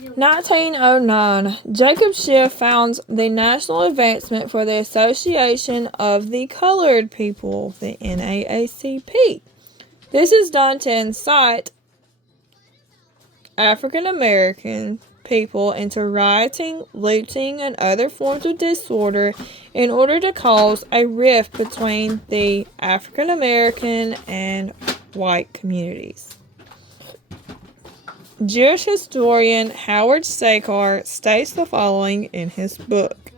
1909, Jacob Schiff founds the National Advancement for the Association of the Colored People, the NAACP. This is done to incite African American people into rioting, looting, and other forms of disorder in order to cause a rift between the African American and white communities. Jewish historian Howard Sakar states the following in his book,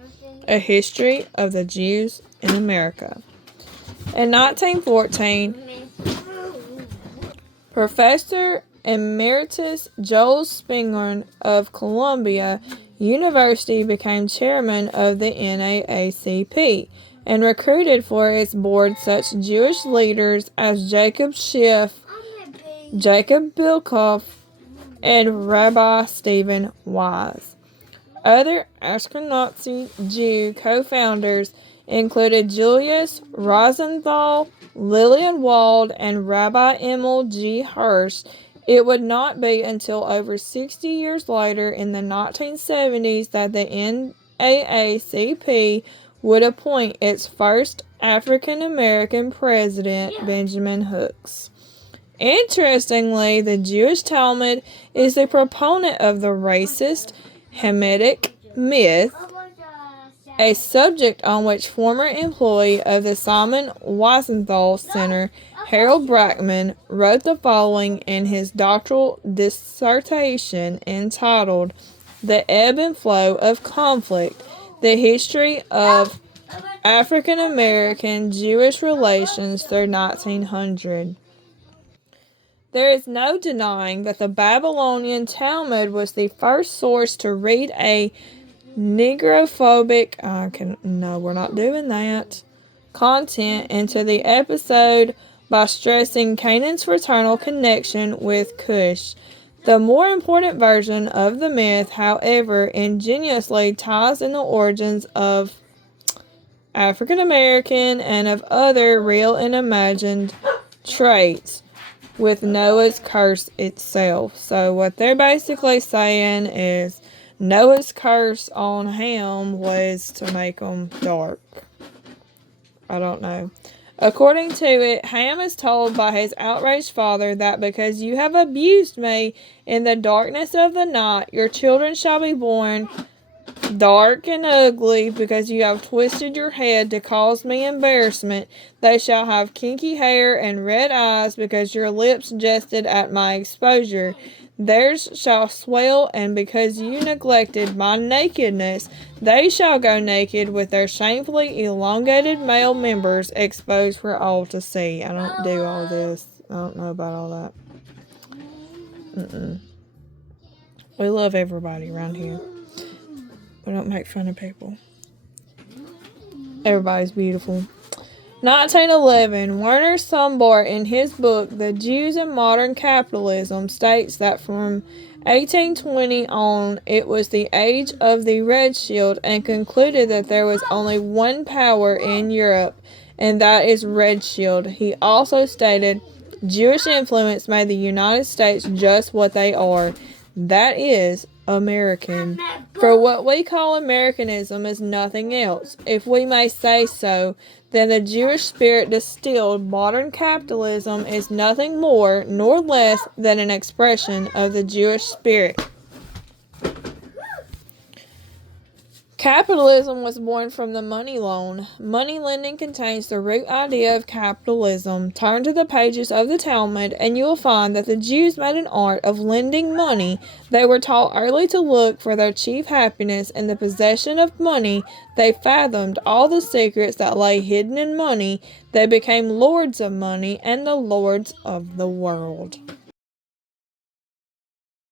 A History of the Jews in America. In 1914, Professor Emeritus Joel Spingarn of Columbia University became chairman of the NAACP and recruited for its board such Jewish leaders as Jacob Schiff, Jacob Bilkoff, and Rabbi Stephen Wise. Other Ashkenazi Jew co-founders included Julius Rosenthal, Lillian Wald, and Rabbi Emil G. Hirsch. It would not be until over 60 years later, in the 1970s, that the NAACP would appoint its first African American president, Benjamin Hooks. Interestingly, the Jewish Talmud is a proponent of the racist Hamitic myth, a subject on which former employee of the Simon Wiesenthal Center, Harold Brackman, wrote the following in his doctoral dissertation entitled The Ebb and Flow of Conflict, the History of African American Jewish Relations through 1900. There is no denying that the Babylonian Talmud was the first source to read a negrophobic, no, we're not doing that, content into the episode by stressing Canaan's fraternal connection with Cush. The more important version of the myth, however, ingeniously ties in the origins of African American and of other real and imagined traits with Noah's curse itself. So what they're basically saying is Noah's curse on Ham was to make them dark. I don't know. According to it, Ham is told by his outraged father that because you have abused me in the darkness of the night, your children shall be born dark and ugly, because you have twisted your head to cause me embarrassment. They shall have kinky hair and red eyes, because your lips jested at my exposure. Theirs shall swell, and because you neglected my nakedness, they shall go naked with their shamefully elongated male members exposed for all to see. I don't do all this. I don't know about all that. We love everybody around here. We don't make fun of people. Everybody's beautiful. 1911, Werner Sombart, in his book, The Jews and Modern Capitalism, states that from 1820 on, it was the age of the Red Shield, and concluded that there was only one power in Europe, and that is Red Shield. He also stated, Jewish influence made the United States just what they are. That is American. For what we call Americanism is nothing else, if we may say so, than the Jewish spirit distilled. Modern capitalism is nothing more nor less than an expression of the Jewish spirit. Capitalism was born from the money loan. Money lending contains the root idea of capitalism. Turn to the pages of the Talmud, and you will find that the Jews made an art of lending money. They were taught early to look for their chief happiness in the possession of money. They fathomed all the secrets that lay hidden in money. They became lords of money and the lords of the world.